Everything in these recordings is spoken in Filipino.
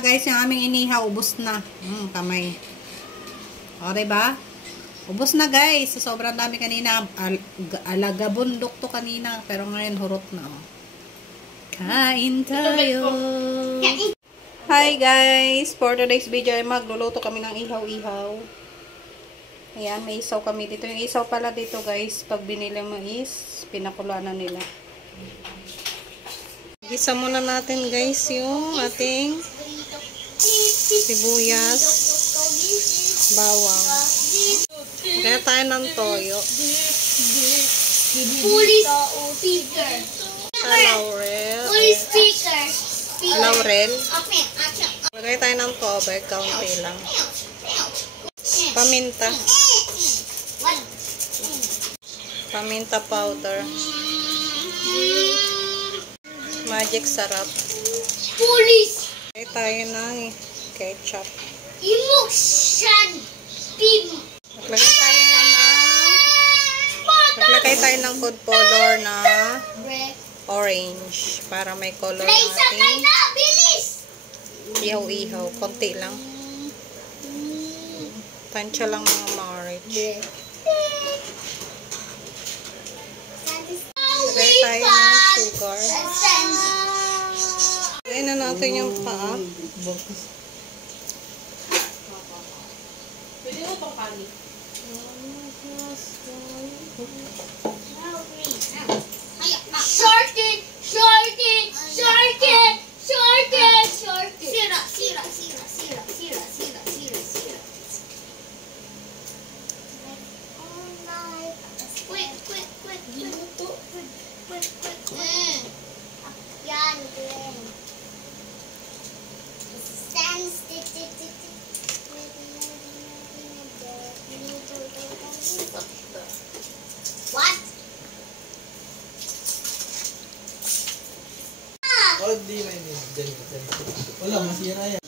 Guys, yung aming inihaw, ubos na. Kamay. O, diba? Ubos na guys. Sobrang dami kanina. Alagabundok to kanina. Pero ngayon, hurot na. Kain tayo. Hi guys. For today's video ay magluluto kami ng ihaw-ihaw. Ayan, may isaw kami dito. Yung isaw pala dito guys, pag binili mo is, pinakuluan na nila. Gisa muna natin guys yung ating sibuyas, bawang. Kaya tayo ng toyo. Police speaker. Laurel. Police speaker. Laurel. Lagay tayo ng tubig, kaunti lang. Paminta. Paminta powder. Magic sarap. Police. Lagay tayo ng ketchup. Emotion. Pim. Maglagay tayo ng food color na orange para may color natin. Ihaw-ihaw. Konti lang. Tansya lang mga marriage. Lagay tayo ng sugar. Lagay na natin yung paa. Pwede mo itong kanin. Shorted. Shorted. Shorted. Shorted. Shorted. Sira. Sira. Sira. Sira. Sira. Sira. Sira. Sira. Quick. Quick. Quick. Quick. Quick. Quick. Yan. Stand. Stick. Stick. Stick. What? Oh, di may dyan. Wala, masira yan.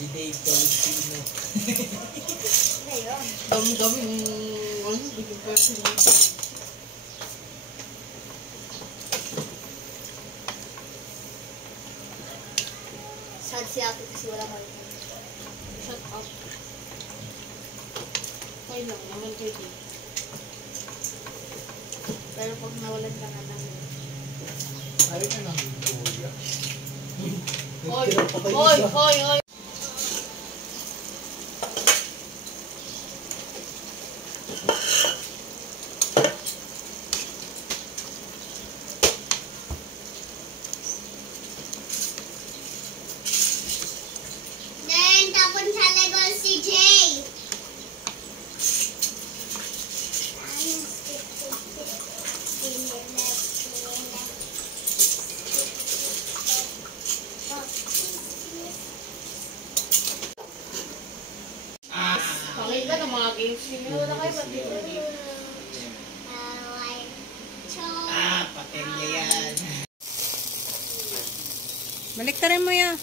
Si Dave Tolentino. Dami-dami bigyan pa sila. Sad si ate kasi wala mo. Shut up. Okay lang, naman pwede. Pero pag nawalan ka na lang. Ayaw ka na ng buya. Hoy! Tapon sa level si Jay. Pakita ng mga games niyo. Wala kayo ba dito? Paterya yan. Baliktarin mo yan.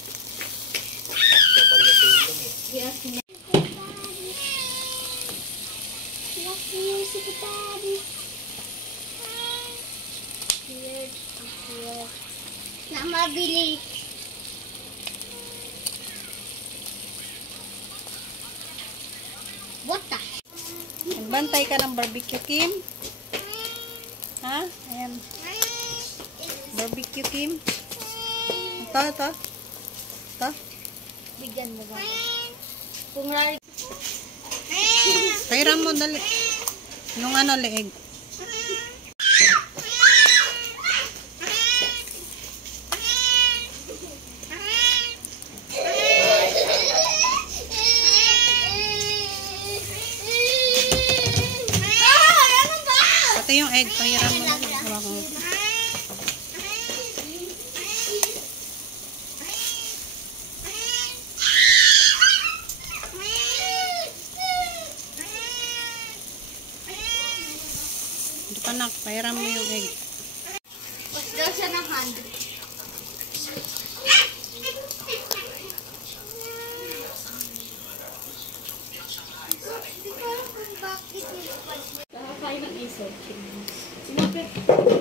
Na mabili. Bota. Bantay ka ng barbecue, Kim. Ha? Ayan. Barbecue, Kim. Ito. Bigyan mo ba? Kung rari. Kairam mo, dali. Nung leeg. Pati yung egg, pahiram mo. Panak, pahiram mo yung egg. Mas daw siya ng hand. It's okay.